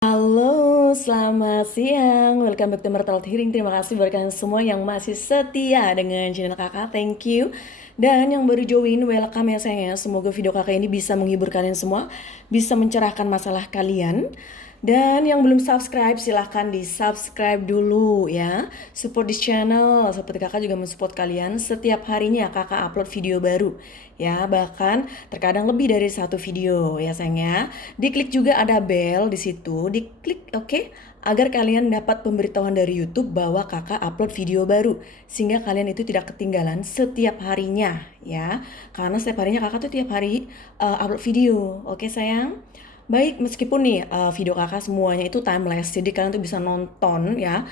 Halo, selamat siang. Welcome back to Mertalk Hearing. Terima kasih buat kalian semua yang masih setia dengan channel kakak. Thank you. Dan yang baru join, welcome ya sayang ya. Semoga video kakak ini bisa menghibur kalian semua, bisa mencerahkan masalah kalian. Dan yang belum subscribe, silahkan di subscribe dulu ya. Support this channel, seperti kakak juga mensupport kalian. Setiap harinya kakak upload video baru ya, bahkan terkadang lebih dari satu video ya sayang ya. Diklik juga ada bell di situ, diklik oke, agar kalian dapat pemberitahuan dari YouTube bahwa kakak upload video baru, sehingga kalian itu tidak ketinggalan setiap harinya ya. Karena setiap harinya kakak tuh tiap hari upload video. Oke sayang. Baik, meskipun nih video kakak semuanya itu timeless, jadi kalian tuh bisa nonton ya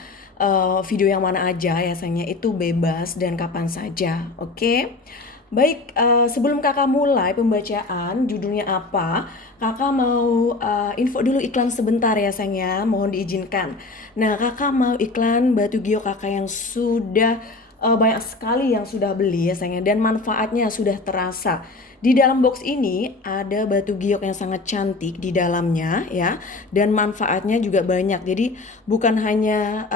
video yang mana aja ya sayangnya, itu bebas dan kapan saja. Oke. Baik, sebelum kakak mulai pembacaan judulnya apa, kakak mau info dulu iklan sebentar ya sayang ya, mohon diizinkan. Nah, kakak mau iklan batu giok kakak yang sudah banyak sekali yang sudah beli ya sayang ya, dan manfaatnya sudah terasa. Di dalam box ini ada batu giok yang sangat cantik di dalamnya ya, dan manfaatnya juga banyak. Jadi bukan hanya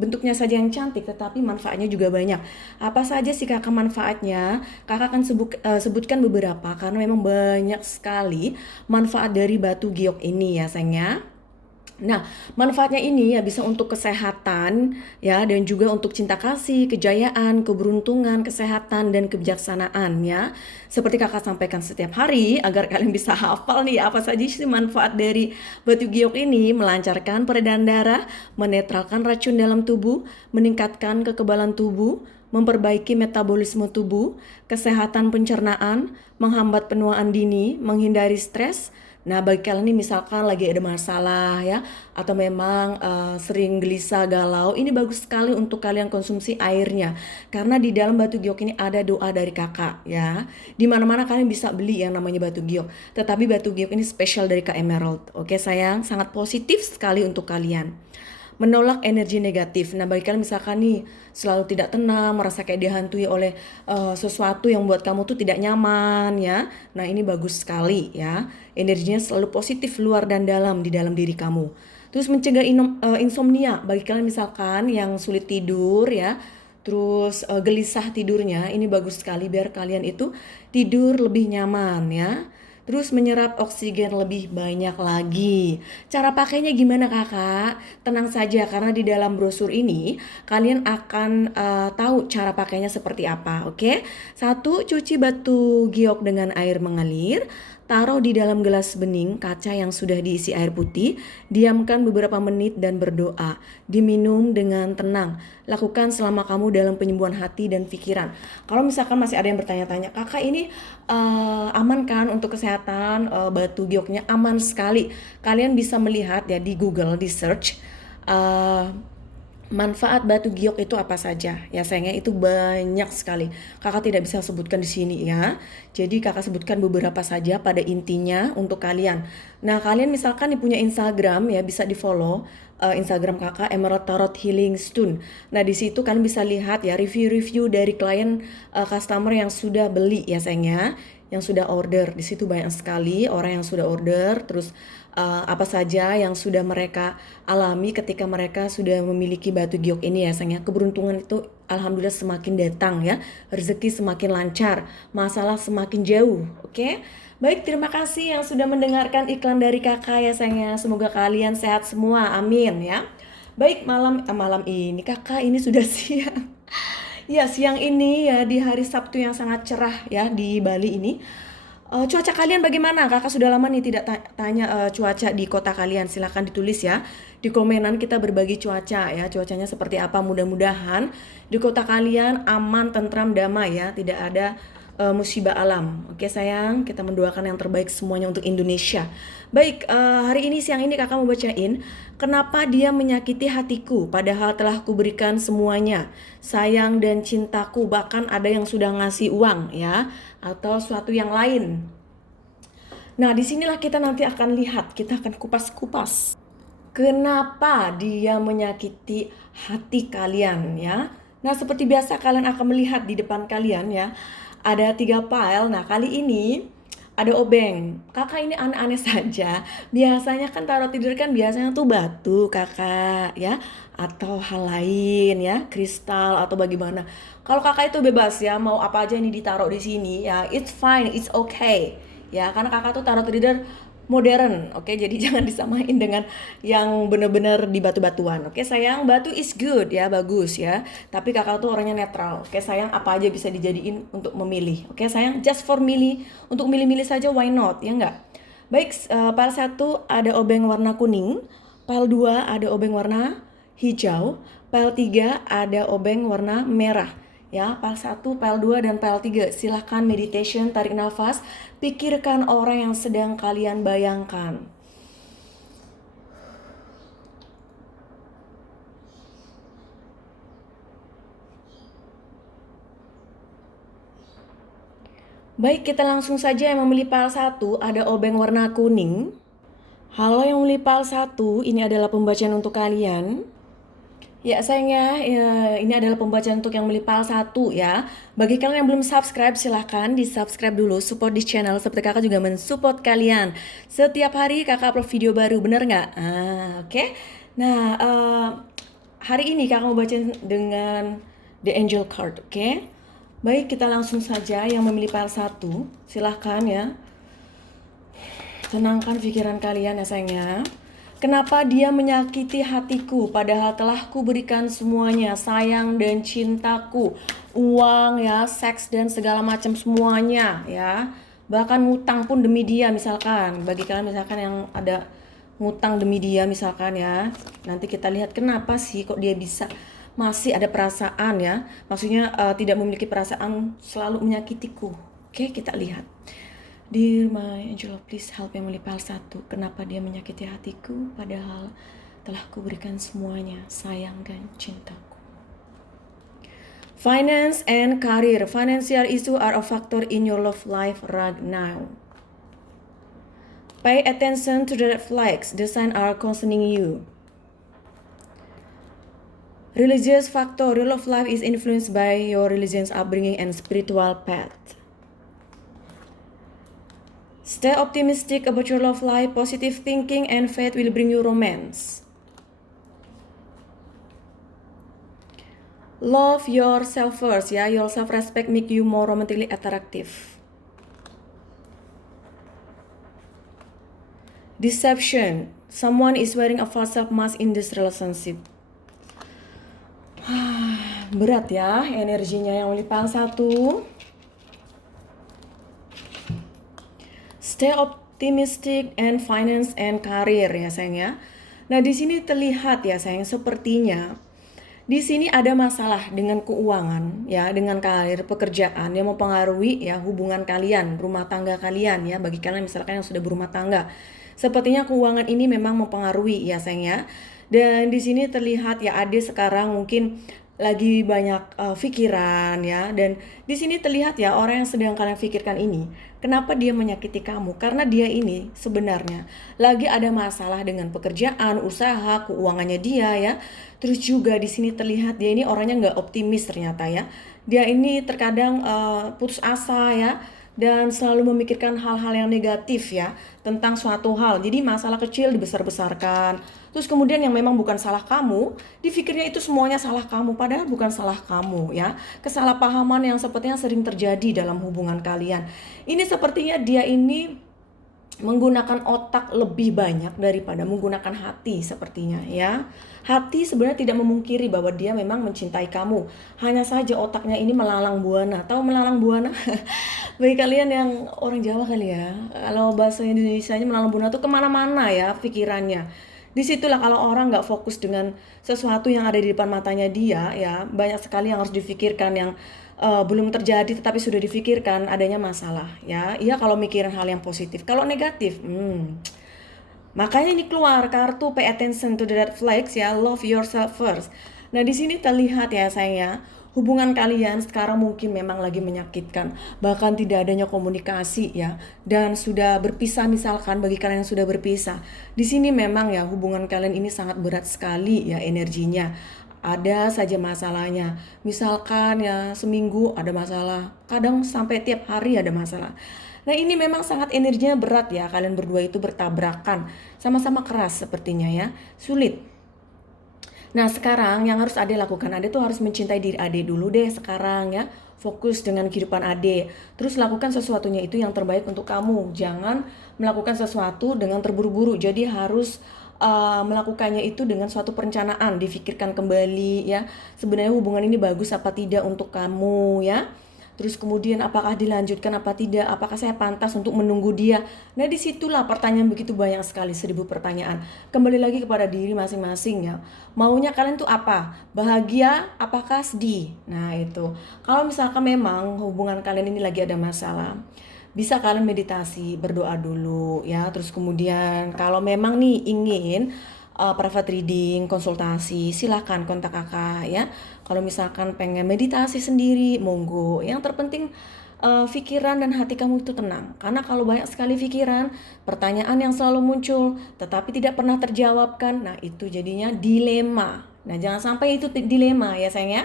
bentuknya saja yang cantik, tetapi manfaatnya juga banyak. Apa saja sih kakak manfaatnya? Kakak akan sebutkan beberapa karena memang banyak sekali manfaat dari batu giok ini ya sayang ya. Nah, manfaatnya ini ya bisa untuk kesehatan ya, dan juga untuk cinta kasih, kejayaan, keberuntungan, kesehatan dan kebijaksanaan ya. Seperti kakak sampaikan setiap hari agar kalian bisa hafal nih apa saja sih manfaat dari batu giok ini: melancarkan peredaran darah, menetralkan racun dalam tubuh, meningkatkan kekebalan tubuh, memperbaiki metabolisme tubuh, kesehatan pencernaan, menghambat penuaan dini, menghindari stres. Nah, bagi kalian nih misalkan lagi ada masalah ya, atau memang sering gelisah, galau, ini bagus sekali untuk kalian konsumsi airnya. Karena di dalam batu giok ini ada doa dari kakak ya. Di mana-mana kalian bisa beli yang namanya batu giok. Tetapi batu giok ini spesial dari Kak Emerald. Oke sayang, sangat positif sekali untuk kalian. Menolak energi negatif. Nah, bagi kalian misalkan nih selalu tidak tenang, merasa kayak dihantui oleh sesuatu yang buat kamu tuh tidak nyaman ya. Nah, ini bagus sekali ya. Energinya selalu positif luar dan dalam di dalam diri kamu. Terus mencegah insomnia. Bagi kalian misalkan yang sulit tidur ya, terus gelisah tidurnya, ini bagus sekali biar kalian itu tidur lebih nyaman ya. Terus menyerap oksigen lebih banyak lagi. Cara pakainya gimana kakak? Tenang saja karena di dalam brosur ini kalian akan tahu cara pakainya seperti apa. Oke? Satu, cuci batu giok dengan air mengalir. Taruh di dalam gelas bening kaca yang sudah diisi air putih. Diamkan beberapa menit dan berdoa. Diminum dengan tenang. Lakukan selama kamu dalam penyembuhan hati dan pikiran. Kalau misalkan masih ada yang bertanya-tanya, kakak ini aman kan untuk kesehatan? Batu gioknya aman sekali. Kalian bisa melihat ya di Google, di search manfaat batu giok itu apa saja ya sayangnya, itu banyak sekali. Kakak tidak bisa sebutkan di sini ya. Jadi kakak sebutkan beberapa saja pada intinya untuk kalian. Nah, kalian misalkan nih punya Instagram ya, bisa di follow Instagram kakak Emerald Tarot Healing Stone. Nah, di situ kalian bisa lihat ya review-review dari klien customer yang sudah beli ya sayangnya, yang sudah order. Di situ banyak sekali orang yang sudah order, terus apa saja yang sudah mereka alami ketika mereka sudah memiliki batu giok ini ya sayangnya. Keberuntungan itu alhamdulillah semakin datang ya, rezeki semakin lancar, masalah semakin jauh. Oke? Baik, terima kasih yang sudah mendengarkan iklan dari kakak ya sayangnya. Semoga kalian sehat semua, amin ya. Baik, malam ini kakak ini sudah siang. Ya, siang ini ya di hari Sabtu yang sangat cerah ya di Bali ini. Cuaca kalian bagaimana? Kakak sudah lama nih tidak tanya cuaca di kota kalian. Silahkan ditulis ya di komenan, kita berbagi cuaca ya. Cuacanya seperti apa? Mudah-mudahan di kota kalian aman, tentram, damai ya. Tidak ada musibah alam. Oke sayang, kita mendoakan yang terbaik semuanya untuk Indonesia. Baik, hari ini siang ini kakak mau bacain kenapa dia menyakiti hatiku padahal telah kuberikan semuanya, sayang dan cintaku, bahkan ada yang sudah ngasih uang ya, atau suatu yang lain. Nah, disinilah kita nanti akan lihat, kita akan kupas-kupas kenapa dia menyakiti hati kalian ya. Nah, seperti biasa kalian akan melihat di depan kalian ya, ada 3 file. Nah, kali ini ada obeng. Kakak ini aneh-aneh saja. Biasanya kan tarot tidur kan biasanya tuh batu kakak ya. Atau hal lain ya. Kristal atau bagaimana. Kalau kakak itu bebas ya. Mau apa aja ini ditaruh di sini ya. It's fine, it's okay. Ya karena kakak tuh tarot reader modern, oke, jadi jangan disamain dengan yang bener-bener di batu-batuan, oke sayang, batu is good ya, bagus ya, tapi kakak tuh orangnya netral, oke sayang, apa aja bisa dijadiin untuk memilih, oke sayang, just for milih, untuk milih-milih saja, why not, ya enggak. Baik, pile 1 ada obeng warna kuning, pile 2 ada obeng warna hijau, pile 3 ada obeng warna merah. Ya, pile 1, pile 2, dan pile 3. Silahkan meditation, tarik nafas, pikirkan orang yang sedang kalian bayangkan. Baik, kita langsung saja yang memilih pile 1, ada obeng warna kuning. Halo yang memilih pile 1, ini adalah pembacaan untuk kalian. Ya sayangnya, ini adalah pembacaan untuk yang memilih pile 1 ya. Bagi kalian yang belum subscribe, silahkan di subscribe dulu, support di channel, seperti kakak juga mensupport kalian. Setiap hari kakak upload video baru, bener nggak? Oke. Nah, hari ini kakak mau baca dengan The Angel Card, oke? Baik, kita langsung saja yang memilih pile 1, silahkan ya. Tenangkan pikiran kalian ya sayangnya. Kenapa dia menyakiti hatiku padahal telah kuberikan semuanya, sayang dan cintaku, uang ya, seks dan segala macam semuanya ya. Bahkan ngutang pun demi dia misalkan. Bagi kalian misalkan yang ada ngutang demi dia misalkan ya. Nanti kita lihat kenapa sih kok dia bisa masih ada perasaan ya. Maksudnya tidak memiliki perasaan, selalu menyakitiku. Oke, kita lihat. Dear my angel, please help yang memilih pile 1. Kenapa dia menyakiti hatiku padahal telah kuberikan semuanya, sayang dan cintaku. Finance and career. Financial issue are a factor in your love life right now. Pay attention to the red flags. The signs are concerning you. Religious factor. Your love life is influenced by your religion's upbringing and spiritual path. Stay optimistic about your love life. Positive thinking and faith will bring you romance. Love yourself first ya. Your self-respect make you more romantically attractive. Deception. Someone is wearing a false self-mask in this relationship. Berat ya energinya yang memilih pile 1. Stay optimistic and finance and career ya sayang ya. Nah di sini terlihat ya sayang, sepertinya di sini ada masalah dengan keuangan ya, dengan karir, pekerjaan yang mempengaruhi ya hubungan kalian, rumah tangga kalian ya. Bagi kalian misalkan yang sudah berumah tangga, sepertinya keuangan ini memang mempengaruhi ya sayang ya. Dan di sini terlihat ya Ade sekarang mungkin lagi banyak pikiran ya, dan di sini terlihat ya orang yang sedang kalian pikirkan ini, kenapa dia menyakiti kamu? Karena dia ini sebenarnya lagi ada masalah dengan pekerjaan, usaha, keuangannya dia ya. Terus juga di sini terlihat dia ini orangnya nggak optimis ternyata ya. Dia ini terkadang putus asa ya, dan selalu memikirkan hal-hal yang negatif ya tentang suatu hal. Jadi masalah kecil dibesar-besarkan. Terus kemudian yang memang bukan salah kamu, dipikirnya itu semuanya salah kamu, padahal bukan salah kamu ya. Kesalahpahaman yang sepertinya sering terjadi dalam hubungan kalian. Ini sepertinya dia ini menggunakan otak lebih banyak daripada menggunakan hati sepertinya ya. Hati sebenarnya tidak memungkiri bahwa dia memang mencintai kamu. Hanya saja otaknya ini melalang buana. Tahu melalang buana? Bagi kalian yang orang Jawa kali ya, kalau bahasa Indonesianya melalang buana tuh kemana-mana ya pikirannya. Disitulah kalau orang nggak fokus dengan sesuatu yang ada di depan matanya dia ya, banyak sekali yang harus difikirkan yang belum terjadi tetapi sudah difikirkan, adanya masalah ya. Iya kalau mikirin hal yang positif. Kalau negatif, makanya ini keluar kartu pay attention to the red flags ya, love yourself first. Nah di sini terlihat ya sayangnya, hubungan kalian sekarang mungkin memang lagi menyakitkan, bahkan tidak adanya komunikasi ya, dan sudah berpisah misalkan. Bagi kalian yang sudah berpisah, di sini memang ya hubungan kalian ini sangat berat sekali ya energinya. Ada saja masalahnya, misalkan ya seminggu ada masalah, kadang sampai tiap hari ada masalah. Nah ini memang sangat energinya berat ya, kalian berdua itu bertabrakan, sama-sama keras sepertinya ya, sulit. Nah sekarang yang harus Ade lakukan, Ade tuh harus mencintai diri Ade dulu deh sekarang ya. Fokus dengan kehidupan Ade. Terus lakukan sesuatunya itu yang terbaik untuk kamu. Jangan melakukan sesuatu dengan terburu-buru. Jadi harus melakukannya itu dengan suatu perencanaan. Difikirkan kembali ya. Sebenarnya hubungan ini bagus apa tidak untuk kamu ya. Terus kemudian apakah dilanjutkan apa tidak, apakah saya pantas untuk menunggu dia. Nah disitulah pertanyaan begitu banyak sekali, 1000 pertanyaan. Kembali lagi kepada diri masing-masing ya. Maunya kalian tuh apa? Bahagia, apakah sedih? Nah itu. Kalau misalkan memang hubungan kalian ini lagi ada masalah, bisa kalian meditasi, berdoa dulu ya. Terus kemudian kalau memang nih ingin private reading, konsultasi, silahkan kontak kakak ya. Kalau misalkan pengen meditasi sendiri, monggo. Yang terpenting pikiran dan hati kamu itu tenang. Karena kalau banyak sekali pikiran, pertanyaan yang selalu muncul, tetapi tidak pernah terjawabkan, nah itu jadinya dilema. Nah jangan sampai itu dilema ya sayang ya.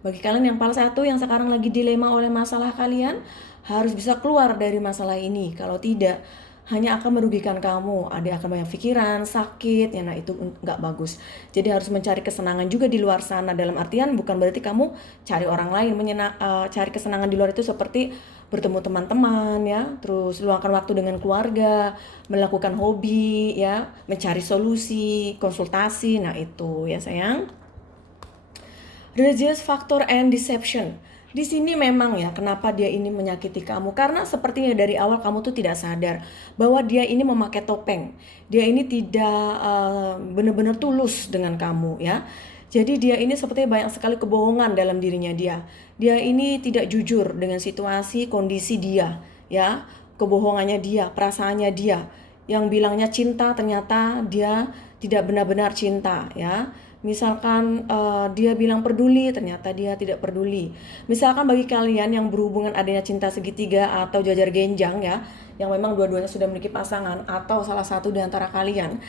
Bagi kalian yang satu yang sekarang lagi dilema oleh masalah kalian, harus bisa keluar dari masalah ini. Kalau tidak, hanya akan merugikan kamu. Ada akan banyak pikiran, sakit, ya nah itu nggak bagus. Jadi harus mencari kesenangan juga di luar sana. Dalam artian bukan berarti kamu cari orang lain, cari kesenangan di luar itu seperti bertemu teman-teman ya, terus luangkan waktu dengan keluarga, melakukan hobi ya, mencari solusi, konsultasi. Nah itu ya sayang. Religious factor and deception. Di sini memang ya kenapa dia ini menyakiti kamu, karena sepertinya dari awal kamu tuh tidak sadar bahwa dia ini memakai topeng. Dia ini tidak benar-benar tulus dengan kamu ya. Jadi dia ini sepertinya banyak sekali kebohongan dalam dirinya dia. Dia ini tidak jujur dengan situasi kondisi dia ya. Kebohongannya dia, perasaannya dia. Yang bilangnya cinta ternyata dia tidak benar-benar cinta ya. Misalkan dia bilang peduli, ternyata dia tidak peduli. Misalkan bagi kalian yang berhubungan adanya cinta segitiga atau jajar genjang ya, yang memang dua-duanya sudah memiliki pasangan atau salah satu di antara kalian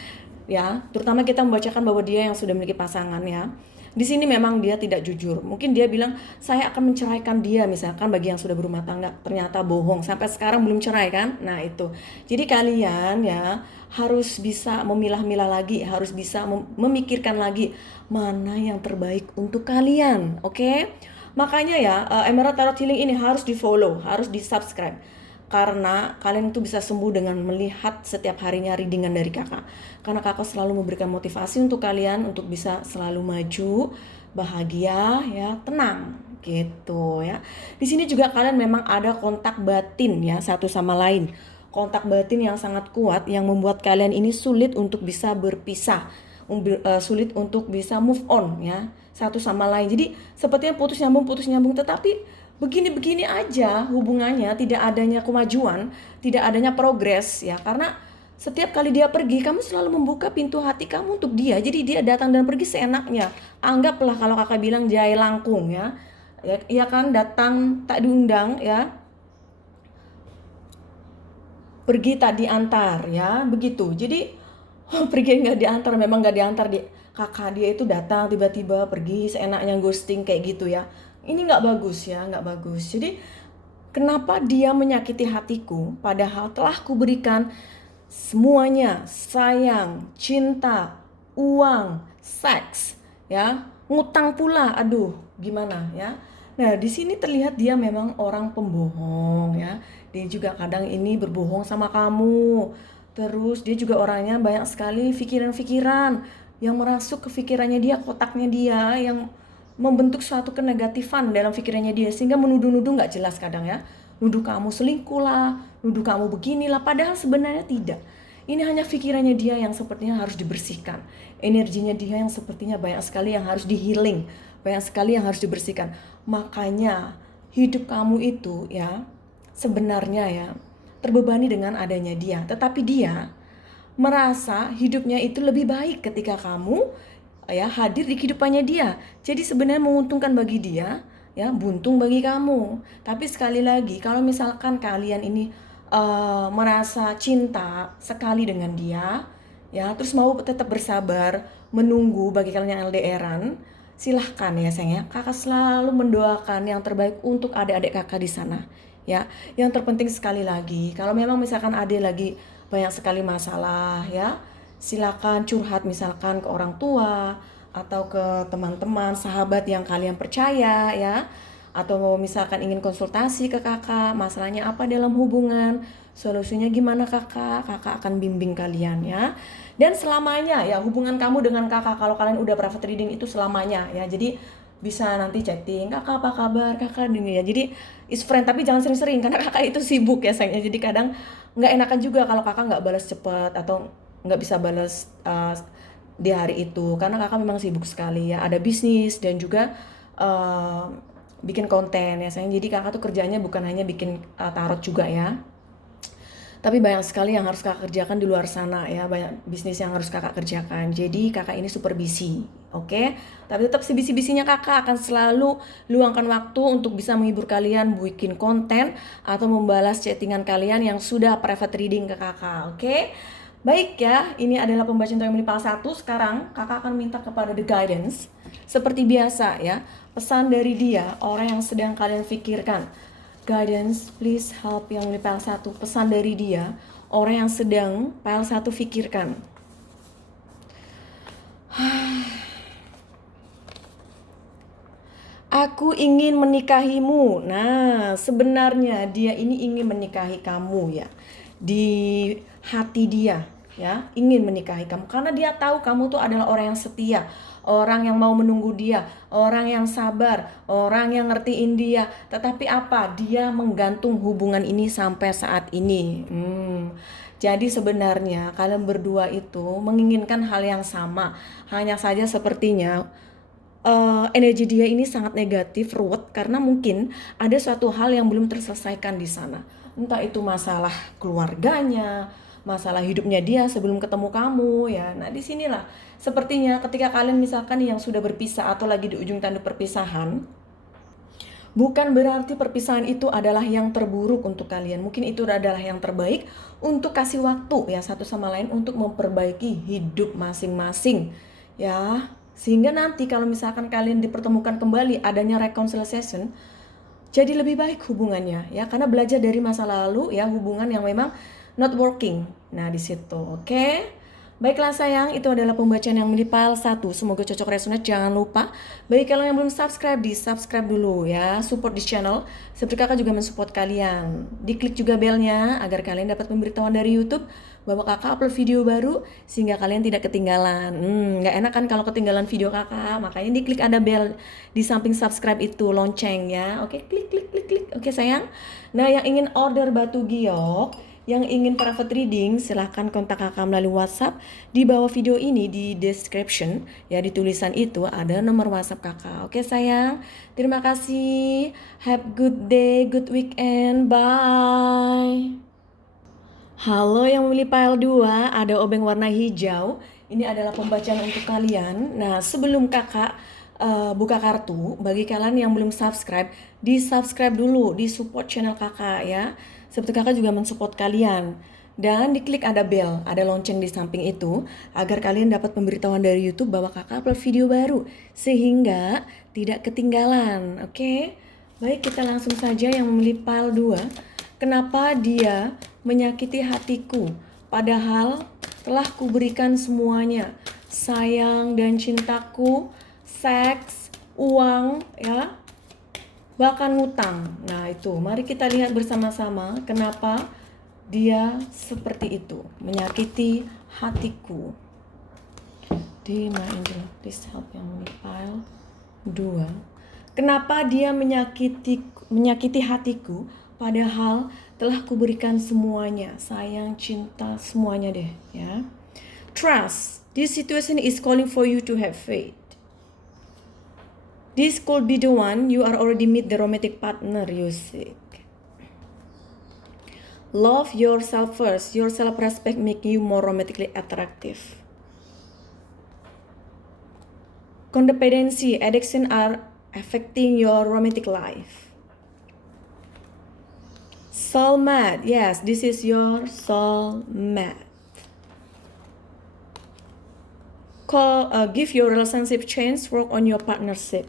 ya, terutama kita membacakan bahwa dia yang sudah memiliki pasangan ya. Di sini memang dia tidak jujur. Mungkin dia bilang saya akan menceraikan dia, misalkan bagi yang sudah berumah tangga, ternyata bohong. Sampai sekarang belum cerai kan? Nah, itu. Jadi kalian ya harus bisa memilah-milah lagi, harus bisa memikirkan lagi mana yang terbaik untuk kalian, oke? Makanya ya Emerald Tarot Healing ini harus di-follow, harus di-subscribe. Karena kalian itu bisa sembuh dengan melihat setiap harinya readingan dari kakak. Karena kakak selalu memberikan motivasi untuk kalian untuk bisa selalu maju, bahagia, ya tenang gitu ya. Di sini juga kalian memang ada kontak batin ya satu sama lain. Kontak batin yang sangat kuat yang membuat kalian ini sulit untuk bisa berpisah, sulit untuk bisa move on ya satu sama lain. Jadi sepertinya putus nyambung tetapi begini-begini aja hubungannya, tidak adanya kemajuan, tidak adanya progres ya, karena setiap kali dia pergi kamu selalu membuka pintu hati kamu untuk dia, jadi dia datang dan pergi seenaknya. Anggaplah kalau kakak bilang jahe langkung ya, ya kan, datang tak diundang ya, pergi tak diantar ya, begitu. Jadi pergi nggak diantar, memang nggak diantar dia, kakak dia itu datang tiba-tiba pergi seenaknya, ghosting kayak gitu ya. Ini nggak bagus ya, nggak bagus. Jadi kenapa dia menyakiti hatiku padahal telah kuberikan semuanya, sayang, cinta, uang, seks ya, ngutang pula, aduh gimana ya. Nah di sini terlihat dia memang orang pembohong ya. Dia juga kadang ini berbohong sama kamu. Terus dia juga orangnya banyak sekali pikiran-pikiran yang merasuk ke pikirannya dia, kotaknya dia, yang membentuk suatu kenegatifan dalam pikirannya dia, sehingga menuduh-nuduh nggak jelas kadang ya. Nuduh kamu selingkuh lah, nuduh kamu beginilah, padahal sebenarnya tidak. Ini hanya pikirannya dia yang sepertinya harus dibersihkan. Energinya dia yang sepertinya banyak sekali yang harus di-healing, banyak sekali yang harus dibersihkan. Makanya hidup kamu itu ya sebenarnya ya terbebani dengan adanya dia. Tetapi dia merasa hidupnya itu lebih baik ketika kamu ya hadir di kehidupannya dia. Jadi sebenarnya menguntungkan bagi dia, ya buntung bagi kamu. Tapi sekali lagi kalau misalkan kalian ini merasa cinta sekali dengan dia, ya terus mau tetap bersabar menunggu, bagi kalian yang LDRan, silahkan ya sayang ya. Kakak selalu mendoakan yang terbaik untuk adik-adik kakak di sana. ya. Yang terpenting sekali lagi, kalau memang misalkan ada lagi banyak sekali masalah ya, silakan curhat misalkan ke orang tua atau ke teman-teman, sahabat yang kalian percaya ya. Atau mau misalkan ingin konsultasi ke kakak, masalahnya apa dalam hubungan, solusinya gimana kakak, kakak akan bimbing kalian ya. Dan selamanya ya, hubungan kamu dengan kakak, kalau kalian udah private reading itu selamanya ya. Jadi bisa nanti chatting, kakak apa kabar, kakak ini ya. Jadi is friend, tapi jangan sering-sering karena kakak itu sibuk ya sayangnya. Jadi kadang nggak enakan juga kalau kakak nggak balas cepet atau nggak bisa balas di hari itu karena kakak memang sibuk sekali ya. Ada bisnis dan juga uh, bikin konten ya sayang. Jadi kakak tuh kerjanya bukan hanya bikin tarot juga ya. Tapi banyak sekali yang harus kakak kerjakan di luar sana ya, banyak bisnis yang harus kakak kerjakan. Jadi kakak ini super busy, oke? Tapi tetap si busy-busynya kakak akan selalu luangkan waktu untuk bisa menghibur kalian, bikin konten atau membalas chattingan kalian yang sudah private reading ke kakak, oke? Baik ya, ini adalah pembacaan untuk yang menipal 1. Sekarang kakak akan minta kepada The Guidance. Seperti biasa ya, pesan dari dia, orang yang sedang kalian pikirkan. Guidance, please help yang di PL 1. Pesan dari dia, orang yang sedang PL 1 pikirkan. Aku ingin menikahimu. Nah, sebenarnya dia ini ingin menikahi kamu ya. Di hati dia ya, ingin menikahi kamu karena dia tahu kamu tuh adalah orang yang setia, orang yang mau menunggu dia, orang yang sabar, orang yang ngertiin dia. Tetapi apa? Dia menggantung hubungan ini sampai saat ini. Jadi sebenarnya kalian berdua itu menginginkan hal yang sama. Hanya saja sepertinya energi dia ini sangat negatif, ruwet karena mungkin ada suatu hal yang belum terselesaikan di sana. Entah itu masalah keluarganya, masalah hidupnya dia sebelum ketemu kamu ya. Nah, disinilah sepertinya ketika kalian misalkan yang sudah berpisah atau lagi di ujung tanduk perpisahan, bukan berarti perpisahan itu adalah yang terburuk untuk kalian. Mungkin itu adalah yang terbaik untuk kasih waktu ya satu sama lain untuk memperbaiki hidup masing-masing. Ya, sehingga nanti kalau misalkan kalian dipertemukan kembali adanya reconciliation, jadi lebih baik hubungannya ya karena belajar dari masa lalu ya, hubungan yang memang not working. Nah, di situ, oke? Baiklah sayang, itu adalah pembacaan yang di file 1. Semoga cocok resonate. Jangan lupa, bagi kalian yang belum subscribe, di subscribe dulu ya. Support di channel, seperti kakak juga mensupport kalian. Diklik juga belnya agar kalian dapat pemberitahuan dari YouTube bahwa kakak upload video baru sehingga kalian tidak ketinggalan. Nggak enak kan kalau ketinggalan video kakak, makanya diklik ada bel di samping subscribe itu, lonceng ya. Oke, klik klik klik klik. Oke sayang. Nah, yang ingin order batu giok, yang ingin private reading, silahkan kontak kakak melalui WhatsApp. Di bawah video ini di description ya, di tulisan itu ada nomor WhatsApp kakak. Oke sayang, terima kasih. Have good day, good weekend. Bye. Halo yang memilih file 2, ada obeng warna hijau. Ini adalah pembacaan untuk kalian. Nah, sebelum kakak buka kartu, bagi kalian yang belum subscribe, di subscribe dulu, di support channel kakak ya. Seperti kakak juga mensupport kalian. Dan diklik ada bell, ada lonceng di samping itu, agar kalian dapat pemberitahuan dari YouTube bahwa kakak upload video baru, sehingga tidak ketinggalan. Oke? Baik, kita langsung saja yang memilih file 2. Kenapa dia menyakiti hatiku, padahal telah kuberikan semuanya, sayang dan cintaku, seks, uang, ya, bahkan ngutang. Nah itu, mari kita lihat bersama-sama kenapa dia seperti itu, menyakiti hatiku. Di my angel, please help yang file 2. Kenapa dia menyakiti hatiku, padahal telah kuberikan semuanya, sayang, cinta, semuanya deh ya. Trust, this situation is calling for you to have faith. This could be the one you are already meet the romantic partner you seek. Love yourself first. Your self-respect make you more romantically attractive. Codependency, addiction are affecting your romantic life. Soulmate, yes, this is your soulmate. Give your relationship chance, work on your partnership.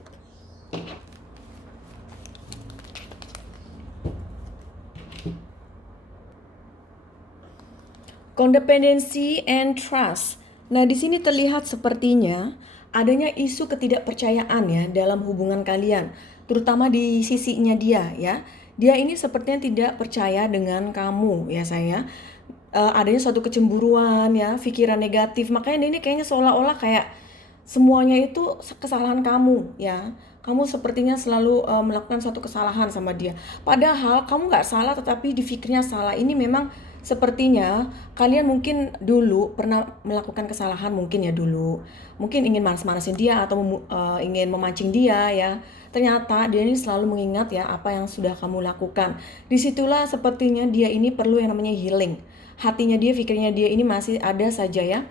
Codependency and trust. Nah, di sini terlihat sepertinya adanya isu ketidakpercayaan ya dalam hubungan kalian, terutama di sisinya dia ya. Dia ini sepertinya tidak percaya dengan kamu ya saya. Adanya suatu kecemburuan ya, pikiran negatif. Makanya dia ini kayaknya seolah-olah kayak semuanya itu kesalahan kamu ya. Kamu sepertinya selalu melakukan suatu kesalahan sama dia. Padahal kamu nggak salah, tetapi di pikirnya salah. Ini memang sepertinya kalian mungkin dulu pernah melakukan kesalahan, mungkin ya dulu. Mungkin ingin manas-manasin dia atau ingin memancing dia ya. Ternyata dia ini selalu mengingat ya apa yang sudah kamu lakukan. Disitulah sepertinya dia ini perlu yang namanya healing. Hatinya dia, pikirnya dia ini masih ada saja ya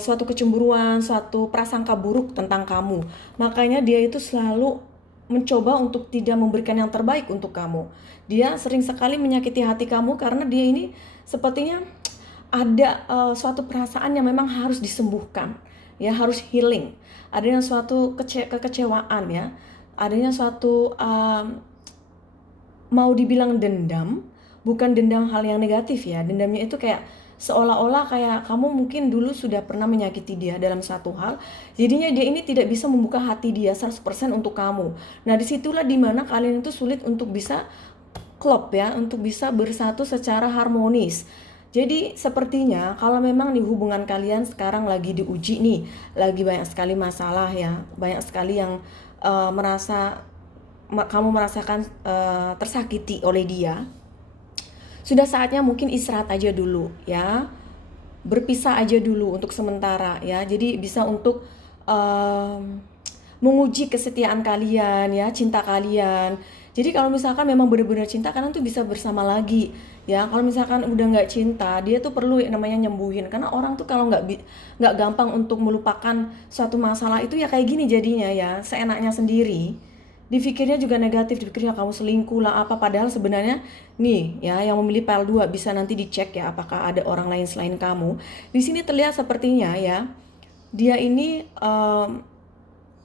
suatu kecemburuan, suatu prasangka buruk tentang kamu. Makanya dia itu selalu mencoba untuk tidak memberikan yang terbaik untuk kamu. Dia sering sekali menyakiti hati kamu karena dia ini sepertinya ada suatu perasaan yang memang harus disembuhkan, ya harus healing. Adanya suatu kekecewaan ya, adanya suatu mau dibilang dendam, bukan dendam hal yang negatif ya. Dendamnya itu kayak seolah-olah kayak kamu mungkin dulu sudah pernah menyakiti dia dalam satu hal, jadinya dia ini tidak bisa membuka hati dia 100% untuk kamu. Nah, disitulah dimana kalian itu sulit untuk bisa klop ya, untuk bisa bersatu secara harmonis. Jadi sepertinya kalau memang di hubungan kalian sekarang lagi diuji nih, lagi banyak sekali masalah ya, banyak sekali yang kamu merasakan tersakiti oleh dia, sudah saatnya mungkin istirahat aja dulu ya, berpisah aja dulu untuk sementara ya. Jadi bisa untuk menguji kesetiaan kalian ya, cinta kalian. Jadi kalau misalkan memang benar-benar cinta, kalian tuh bisa bersama lagi ya. Kalau misalkan udah nggak cinta, dia tuh perlu yang namanya nyembuhin. Karena orang tuh kalau nggak gampang untuk melupakan suatu masalah itu ya kayak gini jadinya ya, seenaknya sendiri. Dipikirnya juga negatif, dipikirnya kamu selingkuh lah apa, padahal sebenarnya nih ya yang memilih PL2 bisa nanti dicek ya apakah ada orang lain selain kamu. Di sini terlihat sepertinya ya dia ini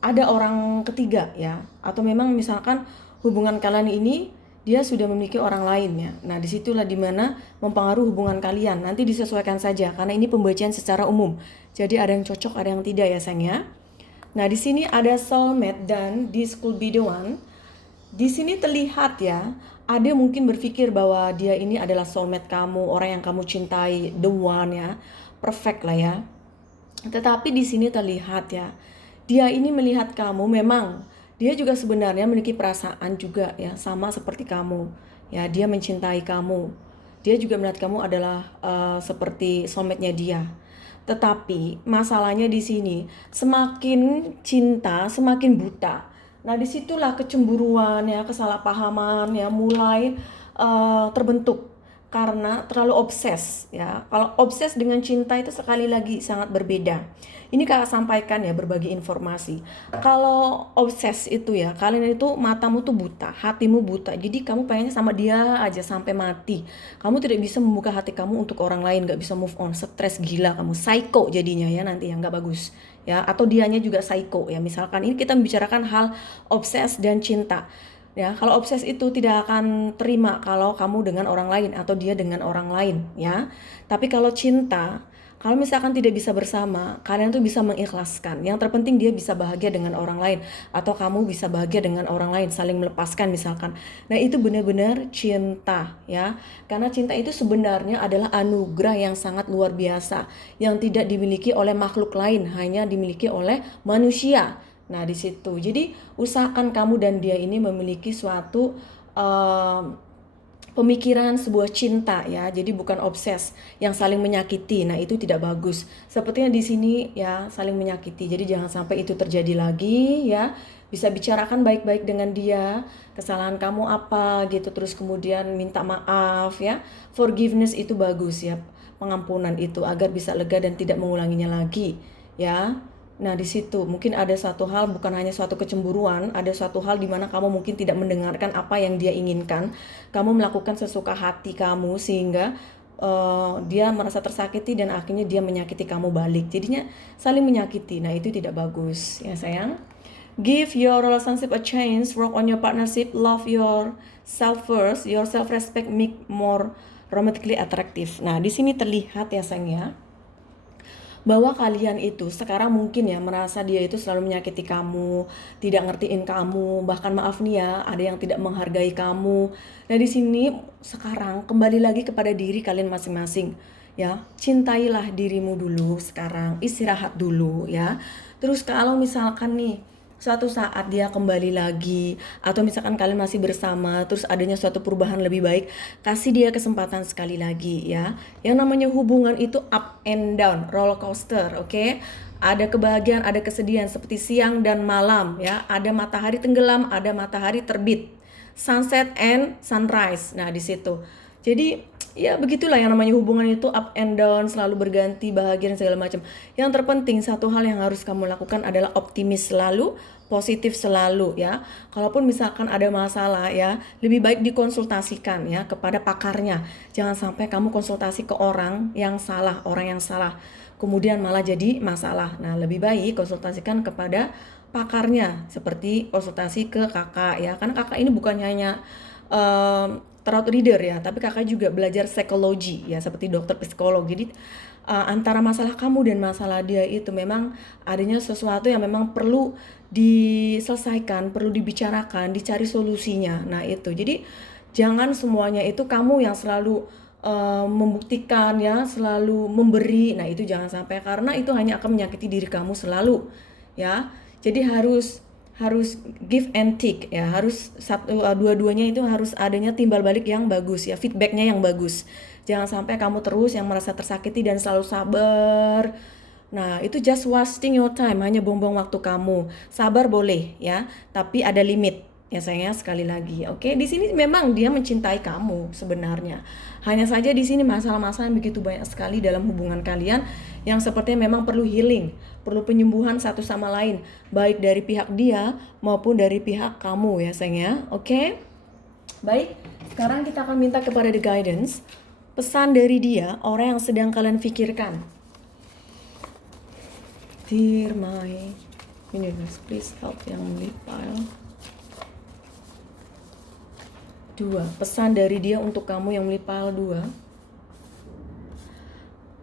ada orang ketiga ya, atau memang misalkan hubungan kalian ini dia sudah memiliki orang lain ya. Nah, disitulah dimana mempengaruhi hubungan kalian. Nanti disesuaikan saja karena ini pembacaan secara umum. Jadi ada yang cocok, ada yang tidak ya sayang ya. Nah, di sini ada soulmate dan this could be the one. Di sini terlihat ya, ada mungkin berpikir bahwa dia ini adalah soulmate kamu, orang yang kamu cintai, the one ya, perfect lah ya. Tetapi di sini terlihat ya, dia ini melihat kamu, memang dia juga sebenarnya memiliki perasaan juga ya, sama seperti kamu. Ya, dia mencintai kamu. Dia juga melihat kamu adalah seperti soulmate-nya dia. Tetapi masalahnya di sini, semakin cinta, semakin buta. Nah, disitulah kecemburuan ya, kesalahpahaman ya mulai terbentuk karena terlalu obses ya. Kalau obses dengan cinta itu sekali lagi sangat berbeda. Ini kakak sampaikan ya, berbagi informasi. Kalau obses itu ya, kalian itu matamu tuh buta, hatimu buta. Jadi kamu pengennya sama dia aja sampai mati. Kamu tidak bisa membuka hati kamu untuk orang lain, gak bisa move on, stres gila kamu, psycho jadinya ya nanti yang gak bagus ya. Atau dianya juga psycho ya. Misalkan ini kita membicarakan hal obses dan cinta. Ya, kalau obses itu tidak akan terima kalau kamu dengan orang lain atau dia dengan orang lain ya. Tapi kalau cinta, kalau misalkan tidak bisa bersama, kalian tuh bisa mengikhlaskan. Yang terpenting dia bisa bahagia dengan orang lain atau kamu bisa bahagia dengan orang lain, saling melepaskan misalkan. Nah, itu benar-benar cinta ya. Karena cinta itu sebenarnya adalah anugerah yang sangat luar biasa yang tidak dimiliki oleh makhluk lain, hanya dimiliki oleh manusia. Nah, di situ. Jadi, usahakan kamu dan dia ini memiliki suatu pemikiran sebuah cinta ya. Jadi bukan obses yang saling menyakiti. Nah, itu tidak bagus. Sepertinya di sini ya saling menyakiti. Jadi jangan sampai itu terjadi lagi ya. Bisa bicarakan baik-baik dengan dia, kesalahan kamu apa gitu, terus kemudian minta maaf ya. Forgiveness itu bagus ya. Pengampunan itu agar bisa lega dan tidak mengulanginya lagi ya. Nah, di situ mungkin ada satu hal, bukan hanya suatu kecemburuan, ada suatu hal di mana kamu mungkin tidak mendengarkan apa yang dia inginkan. Kamu melakukan sesuka hati kamu sehingga dia merasa tersakiti dan akhirnya dia menyakiti kamu balik. Jadinya saling menyakiti. Nah, itu tidak bagus ya sayang. Give your relationship a chance, work on your partnership, love yourself first. Your self-respect make more romantically attractive. Nah, di sini terlihat ya sayang ya, bahwa kalian itu sekarang mungkin ya merasa dia itu selalu menyakiti kamu, tidak ngertiin kamu, bahkan maaf nih ya, ada yang tidak menghargai kamu. Nah, di sini sekarang kembali lagi kepada diri kalian masing-masing. Ya, cintailah dirimu dulu sekarang, istirahat dulu ya. Terus kalau misalkan nih suatu saat dia kembali lagi atau misalkan kalian masih bersama terus adanya suatu perubahan lebih baik, kasih dia kesempatan sekali lagi ya. Yang namanya hubungan itu up and down, roller coaster, oke? Ada kebahagiaan, ada kesedihan seperti siang dan malam ya. Ada matahari tenggelam, ada matahari terbit, sunset and sunrise. Nah, di situ. Jadi ya begitulah yang namanya hubungan itu up and down, selalu berganti, bahagia dan segala macam. Yang terpenting satu hal yang harus kamu lakukan adalah optimis selalu, positif selalu ya. Kalaupun misalkan ada masalah ya, lebih baik dikonsultasikan ya kepada pakarnya. Jangan sampai kamu konsultasi ke orang yang salah, kemudian malah jadi masalah. Nah, lebih baik konsultasikan kepada pakarnya, seperti konsultasi ke kakak ya. Karena kakak ini bukan hanya tarot reader ya, tapi kakak juga belajar psikologi ya, seperti dokter psikolog. Jadi antara masalah kamu dan masalah dia itu memang adanya sesuatu yang memang perlu diselesaikan, perlu dibicarakan, dicari solusinya. Nah itu, jadi jangan semuanya itu kamu yang selalu membuktikan ya, selalu memberi. Nah itu jangan sampai, karena itu hanya akan menyakiti diri kamu selalu ya. Jadi harus give and take ya, harus dua-duanya itu harus adanya timbal balik yang bagus ya, feedbacknya yang bagus. Jangan sampai kamu terus yang merasa tersakiti dan selalu sabar. Nah itu just wasting your time, hanya buang-buang waktu kamu. Sabar boleh ya, tapi ada limit ya sayangnya, sekali lagi. Oke, di sini memang dia mencintai kamu sebenarnya. Hanya saja di sini masalah-masalah yang begitu banyak sekali dalam hubungan kalian yang sepertinya memang perlu healing, perlu penyembuhan satu sama lain, baik dari pihak dia maupun dari pihak kamu ya sayangnya. Oke. Baik, sekarang kita akan minta kepada the guidance, pesan dari dia, orang yang sedang kalian pikirkan. Dear my universe, please help yang lead pile. 2. Pesan dari dia untuk kamu yang lead pile 2.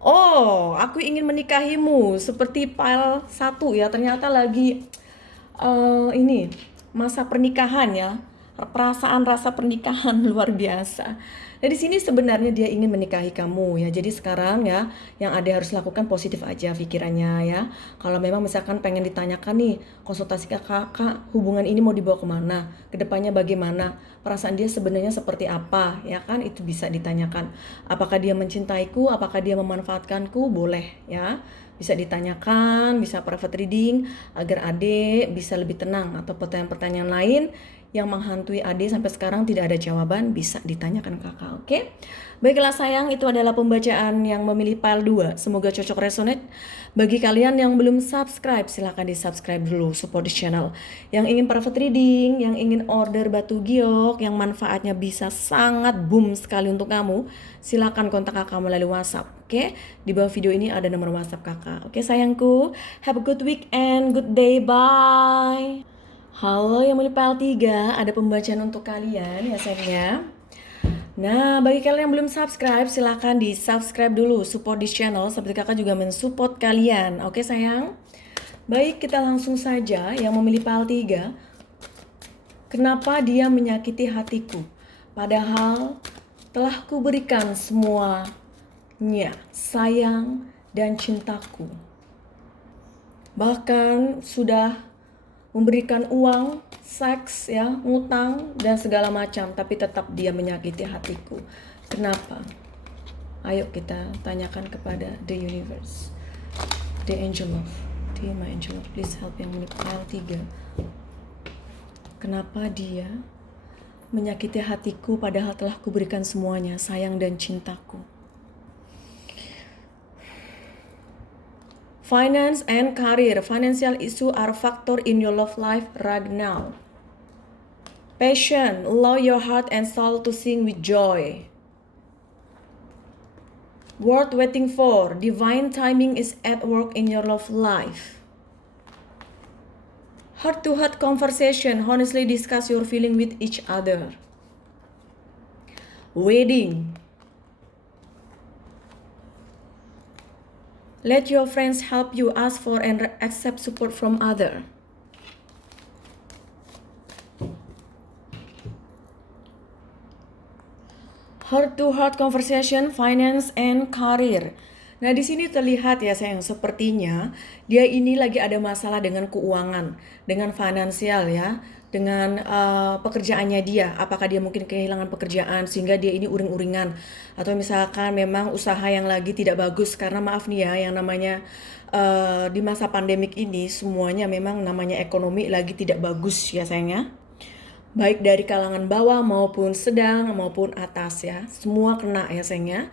Oh, aku ingin menikahimu, seperti pile 1 ya. Ternyata lagi ini masa pernikahan ya. Perasaan rasa pernikahan luar biasa. Nah, di sini sebenarnya dia ingin menikahi kamu ya. Jadi sekarang ya, yang ada harus lakukan positif aja pikirannya ya. Kalau memang misalkan pengen ditanyakan nih, konsultasi ke kakak, hubungan ini mau dibawa kemana, kedepannya bagaimana, perasaan dia sebenarnya seperti apa ya kan, itu bisa ditanyakan. Apakah dia mencintaiku, apakah dia memanfaatkanku, boleh ya. Bisa ditanyakan, bisa private reading agar adik bisa lebih tenang, atau pertanyaan-pertanyaan lain yang menghantui adik sampai sekarang tidak ada jawaban, bisa ditanyakan kakak. Oke? Baiklah sayang, itu adalah pembacaan yang memilih pile 2. Semoga cocok, resonate. Bagi kalian yang belum subscribe, silahkan di subscribe dulu, support di channel. Yang ingin private reading, yang ingin order batu giok yang manfaatnya bisa sangat boom sekali untuk kamu, silahkan kontak kakak melalui WhatsApp. Oke? Di bawah video ini ada nomor WhatsApp kakak. Oke sayangku, have a good weekend, good day, bye. Halo yang memilih pile 3, ada pembacaan untuk kalian ya sayangnya. Nah, bagi kalian yang belum subscribe, silahkan di subscribe dulu, support di channel, seperti kakak juga mensupport kalian. Oke sayang? Baik, kita langsung saja yang memilih pile 3. Kenapa dia menyakiti hatiku? Padahal telah kuberikan semuanya, sayang dan cintaku. Bahkan sudah memberikan uang, seks ya, ngutang dan segala macam, tapi tetap dia menyakiti hatiku. Kenapa? Ayo kita tanyakan kepada the universe, the angel love. Dear my angel love, please help yang pile 3. Kenapa dia menyakiti hatiku padahal telah kuberikan semuanya, sayang dan cintaku? Finance and career. Financial issue are factor in your love life right now. Passion. Allow your heart and soul to sing with joy. Worth waiting for. Divine timing is at work in your love life. Heart-to-heart conversation. Honestly discuss your feeling with each other. Wedding. Let your friends help you, ask for and accept support from other. Heart-to-heart conversation, finance and career. Nah, di sini terlihat ya sayang, sepertinya dia ini lagi ada masalah dengan keuangan, dengan finansial ya, dengan pekerjaannya dia. Apakah dia mungkin kehilangan pekerjaan sehingga dia ini uring-uringan, atau misalkan memang usaha yang lagi tidak bagus karena maaf nih ya, yang namanya di masa pandemik ini semuanya memang namanya ekonomi lagi tidak bagus ya sayangnya. Baik dari kalangan bawah maupun sedang maupun atas ya, semua kena ya sayangnya.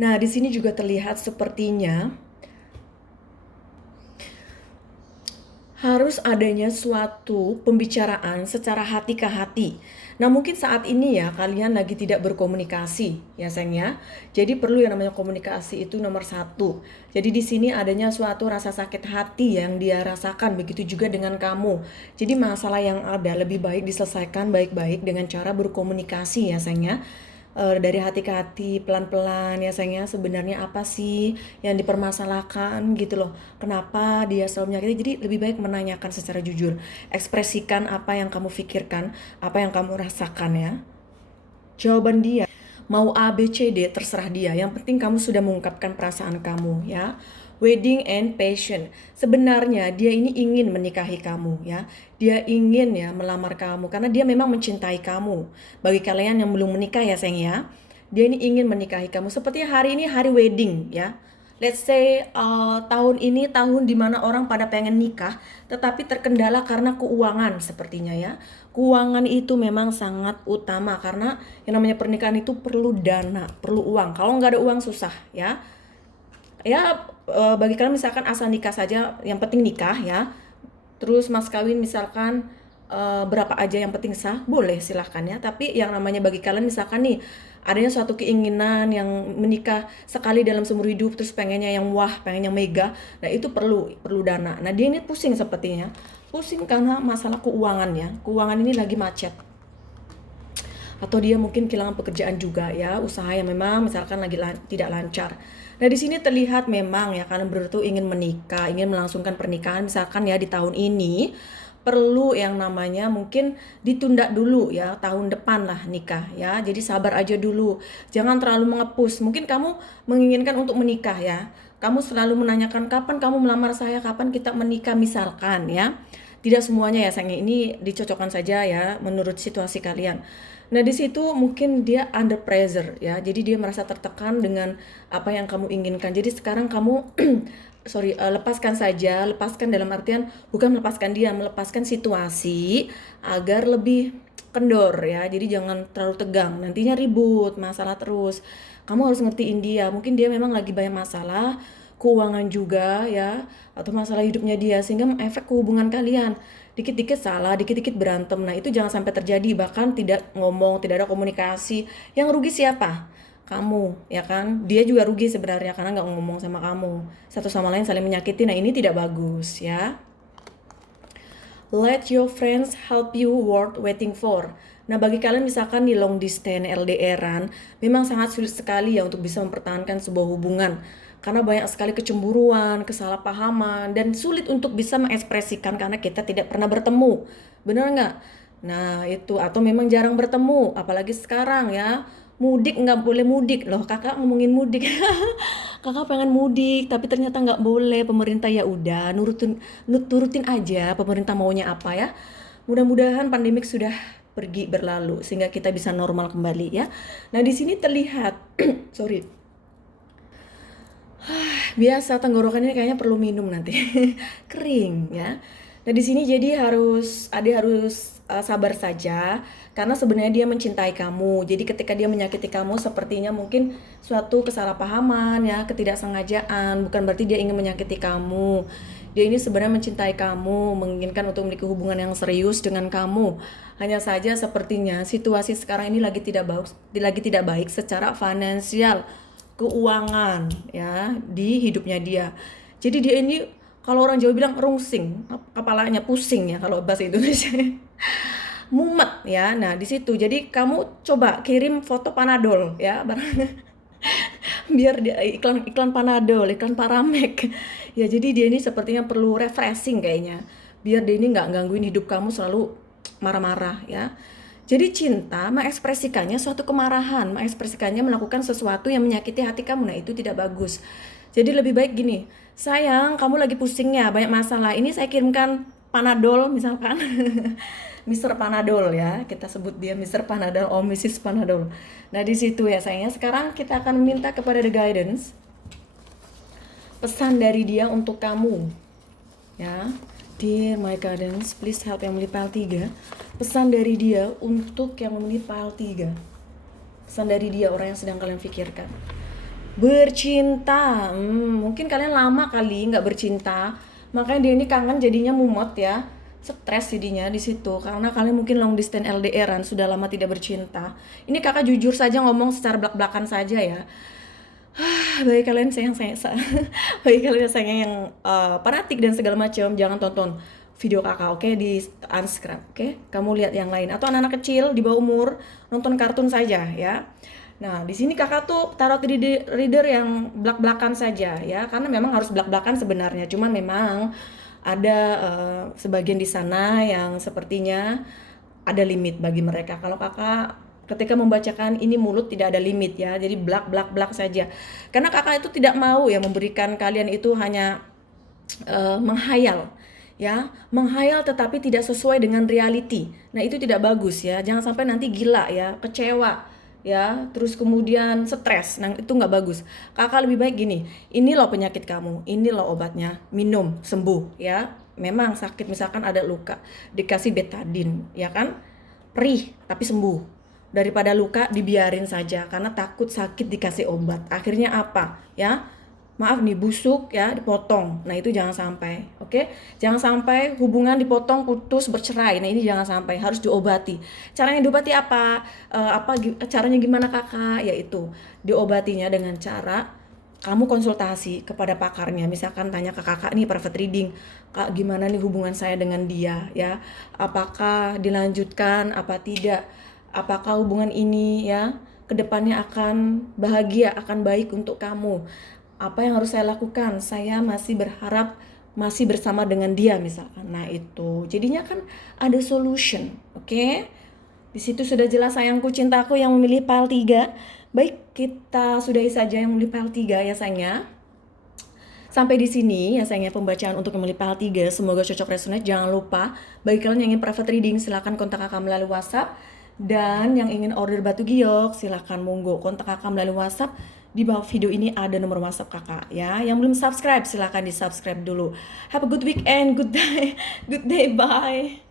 Nah, di sini juga terlihat sepertinya harus adanya suatu pembicaraan secara hati ke hati. Nah, mungkin saat ini ya kalian lagi tidak berkomunikasi ya sayang ya. Jadi perlu yang namanya komunikasi itu nomor satu. Jadi di sini adanya suatu rasa sakit hati yang dia rasakan, begitu juga dengan kamu. Jadi masalah yang ada lebih baik diselesaikan baik-baik dengan cara berkomunikasi ya sayang ya. Dari hati ke hati, pelan-pelan ya sayangnya, sebenarnya apa sih yang dipermasalahkan gitu loh, kenapa dia selalu menyakiti. Jadi lebih baik menanyakan secara jujur, ekspresikan apa yang kamu pikirkan, apa yang kamu rasakan ya. Jawaban dia mau A, B, C, D terserah dia, yang penting kamu sudah mengungkapkan perasaan kamu ya. Wedding and passion, sebenarnya dia ini ingin menikahi kamu ya, dia ingin ya melamar kamu karena dia memang mencintai kamu. Bagi kalian yang belum menikah ya sayang ya, dia ini ingin menikahi kamu. Seperti hari ini hari wedding ya, let's say tahun ini tahun dimana orang pada pengen nikah tetapi terkendala karena keuangan sepertinya ya. Keuangan itu memang sangat utama karena yang namanya pernikahan itu perlu dana, perlu uang. Kalau nggak ada uang susah ya. Ya, bagi kalian misalkan asal nikah saja, yang penting nikah ya. Terus mas kawin misalkan berapa aja yang penting sah, boleh silahkan ya. Tapi yang namanya bagi kalian misalkan nih adanya suatu keinginan yang menikah sekali dalam seumur hidup, terus pengennya yang wah, pengen yang mega, nah itu perlu dana. Nah dia ini pusing sepertinya, pusing karena masalah keuangan ya. Keuangan ini lagi macet, atau dia mungkin kehilangan pekerjaan juga ya, usaha yang memang misalkan lagi tidak lancar. Nah di sini terlihat memang ya kalian berdua tuh ingin menikah, ingin melangsungkan pernikahan misalkan ya di tahun ini, perlu yang namanya mungkin ditunda dulu ya, tahun depan lah nikah ya. Jadi sabar aja dulu, jangan terlalu mengepus. Mungkin kamu menginginkan untuk menikah ya, kamu selalu menanyakan kapan kamu melamar saya, kapan kita menikah misalkan ya. Tidak semuanya ya sayang, ini dicocokkan saja ya menurut situasi kalian. Nah, di situ mungkin dia under pressure ya. Jadi dia merasa tertekan dengan apa yang kamu inginkan. Jadi sekarang kamu lepaskan saja, lepaskan dalam artian bukan melepaskan dia, melepaskan situasi agar lebih kendor ya. Jadi jangan terlalu tegang. Nantinya ribut, masalah terus. Kamu harus ngertiin dia. Mungkin dia memang lagi banyak masalah, keuangan juga ya, atau masalah hidupnya dia sehingga mengefek ke hubungan kalian. Dikit-dikit salah, dikit-dikit berantem. Nah, itu jangan sampai terjadi, bahkan tidak ngomong, tidak ada komunikasi. Yang rugi siapa? Kamu, ya kan? Dia juga rugi sebenarnya karena nggak ngomong sama kamu. Satu sama lain saling menyakiti. Nah, ini tidak bagus, ya. Let your friends help you worth waiting for. Nah, bagi kalian misalkan di long distance LDRan, memang sangat sulit sekali ya untuk bisa mempertahankan sebuah hubungan. Karena banyak sekali kecemburuan, kesalahpahaman, dan sulit untuk bisa mengekspresikan karena kita tidak pernah bertemu. Bener nggak? Nah, itu. Atau memang jarang bertemu, apalagi sekarang ya. Mudik nggak boleh mudik. Loh, kakak ngomongin mudik. Kakak pengen mudik, tapi ternyata nggak boleh. Pemerintah ya udah, turutin aja pemerintah maunya apa ya. Mudah-mudahan pandemik sudah pergi berlalu sehingga kita bisa normal kembali ya. Nah, di sini terlihat sorry. Biasa tenggorokan ini kayaknya perlu minum nanti. Kering ya. Nah, di sini jadi harus sabar saja karena sebenarnya dia mencintai kamu. Jadi ketika dia menyakiti kamu sepertinya mungkin suatu kesalahpahaman ya, ketidaksengajaan, bukan berarti dia ingin menyakiti kamu. Dia ini sebenarnya mencintai kamu, menginginkan untuk memiliki hubungan yang serius dengan kamu. Hanya saja sepertinya situasi sekarang ini lagi tidak baik secara finansial, keuangan ya di hidupnya dia. Jadi dia ini kalau orang Jawa bilang rungsing, kepalanya pusing ya kalau bahasa Indonesia. Mumet ya. Nah, di situ. Jadi kamu coba kirim foto Panadol ya, barang biar dia iklan Panadol, iklan Paramek. Ya jadi dia ini sepertinya perlu refreshing kayaknya. Biar dia ini nggak gangguin hidup kamu selalu marah-marah ya. Jadi cinta mengekspresikannya suatu kemarahan, mengekspresikannya melakukan sesuatu yang menyakiti hati kamu. Nah, itu tidak bagus. Jadi lebih baik gini, sayang kamu lagi pusing ya, banyak masalah. Ini saya kirimkan Panadol misalkan. Mister Panadol ya, kita sebut dia Mister Panadol, oh Mrs. Panadol. Nah di situ ya sayangnya, sekarang kita akan minta kepada the guidance, pesan dari dia untuk kamu ya. Dear my guidance, please help yang memilih pile 3. Pesan dari dia untuk yang memilih pile 3. Pesan dari dia, orang yang sedang kalian pikirkan. Bercinta, mungkin kalian lama kali nggak bercinta, makanya dia ini kangen jadinya mumet ya, stres jadinya di situ karena kalian mungkin long distance LDRan, sudah lama tidak bercinta. Ini kakak jujur saja ngomong secara belak-belakan saja ya. Bagi kalian bagi kalian sayang yang fanatik dan segala macam, jangan tonton video kakak, oke? Di unsubscribe, oke? Kamu lihat yang lain, atau anak-anak kecil di bawah umur nonton kartun saja ya. Nah di sini kakak tuh tarot reader yang belak-belakan saja ya, karena memang harus belak-belakan sebenarnya, cuman memang ada sebagian di sana yang sepertinya ada limit bagi mereka. Kalau kakak ketika membacakan ini mulut tidak ada limit ya, jadi blak saja, karena kakak itu tidak mau ya memberikan kalian itu hanya menghayal ya, menghayal tetapi tidak sesuai dengan reality. Nah itu tidak bagus ya, jangan sampai nanti gila ya, kecewa ya, terus kemudian stres. Nah itu nggak bagus. Kakak lebih baik gini, ini loh penyakit kamu, ini loh obatnya, minum sembuh ya. Memang sakit, misalkan ada luka, dikasih betadine ya kan, perih tapi sembuh, daripada luka dibiarin saja karena takut sakit dikasih obat, akhirnya apa ya, maaf nih, busuk ya, dipotong. Nah itu jangan sampai, oke? Jangan sampai hubungan dipotong, putus, bercerai. Nah ini jangan sampai, harus diobati. Caranya diobati apa? Caranya gimana kakak? Yaitu diobatinya dengan cara kamu konsultasi kepada pakarnya. Misalkan tanya ke kakak nih, private reading, kak gimana nih hubungan saya dengan dia ya, apakah dilanjutkan apa tidak, apakah hubungan ini ya kedepannya akan bahagia, akan baik untuk kamu, apa yang harus saya lakukan, saya masih berharap masih bersama dengan dia misalkan. Nah itu jadinya kan ada solution, oke? Di situ sudah jelas sayangku, cintaku yang memilih pile 3. Baik, kita sudahi saja yang memilih pile 3 ya sayangnya. Sampai di sini ya sayangnya pembacaan untuk memilih pile 3. Semoga cocok resonate. Jangan lupa bagi kalian yang ingin private reading silahkan kontak kakak melalui WhatsApp. Dan yang ingin order batu giok silahkan monggo kontak kakak melalui WhatsApp. Di bawah video ini ada nomor WhatsApp kakak ya. Yang belum subscribe silahkan di subscribe dulu. Have a good weekend, good day, bye.